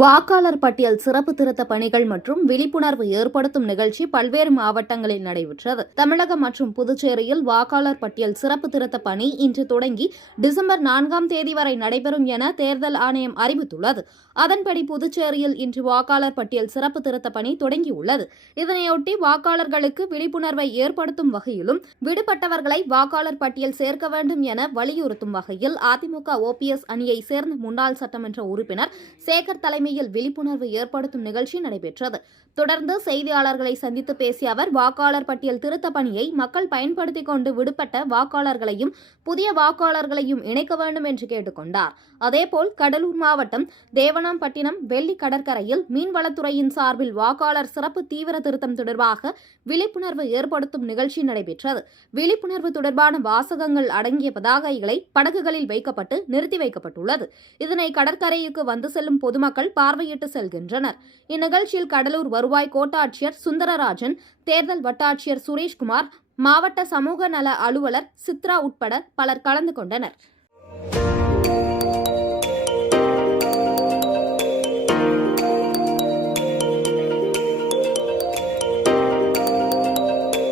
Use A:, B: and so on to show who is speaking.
A: வாக்காளர் பட்டியல் சிறப்பு திருத்த பணிகள் மற்றும் விழிப்புணர்வு ஏற்படுத்தும் நிகழ்ச்சி பல்வேறு மாவட்டங்களில் நடைபெற்றது. தமிழகம் மற்றும் புதுச்சேரியில் வாக்காளர் பட்டியல் சிறப்பு திருத்த பணி இன்று தொடங்கி டிசம்பர் நான்காம் தேதி வரை நடைபெறும் என தேர்தல் ஆணையம் அறிவித்துள்ளது. அதன்படி புதுச்சேரியில் இன்று வாக்காளர் பட்டியல் சிறப்பு திருத்த பணி தொடங்கியுள்ளது. இதனையொட்டி வாக்காளர்களுக்கு விழிப்புணர்வை ஏற்படுத்தும் வகையிலும் விடுபட்டவர்களை வாக்காளர் பட்டியல் சேர்க்க வேண்டும் என வலியுறுத்தும் வகையில் அதிமுக ஓபிஎஸ் அணியை சேர்ந்த முன்னாள் சட்டமன்ற உறுப்பினர் சேகர் தலைமையில் விழிப்புணர்வு ஏற்படுத்தும் நிகழ்ச்சி நடைபெற்றது. தொடர்ந்து செய்தியாளர்களை சந்தித்து பேசிய அவர் வாக்காளர் பட்டியல் திருத்த பணியை மக்கள் பயன்படுத்திக் கொண்டு விடுபட்ட வாக்காளர்களையும் புதிய வாக்காளர்களையும் இணைக்க வேண்டும் என்று கேட்டுக்கொண்டார் அதேபோல் கடலூர் மாவட்டம் தேவனாம்பட்டினம் வெள்ளி கடற்கரையில் மீன்வளத்துறையின் சார்பில் வாக்காளர் சிறப்பு தீவிர திருத்தம் தொடர்பாக விழிப்புணர்வு ஏற்படுத்தும் நிகழ்ச்சி நடைபெற்றது. விழிப்புணர்வு தொடர்பான வாசகங்கள் அடங்கிய பதாகைகளை படகுகளில் வைக்கப்பட்டு நிறுத்தி வைக்கப்பட்டுள்ளது. இதனை கடற்கரைக்கு வந்து செல்லும் பொதுமக்கள் பார்வையிட்டு செல்கின்றனர். இந்நிகழ்ச்சியில் கடலூர் வருவாய் கோட்டாட்சியர் சுந்தரராஜன் தேர்தல் வட்டாட்சியர் சுரேஷ்குமார் மாவட்ட சமூக நல அலுவலர் சித்ரா உட்பட பலர் கலந்து கொண்டனர்.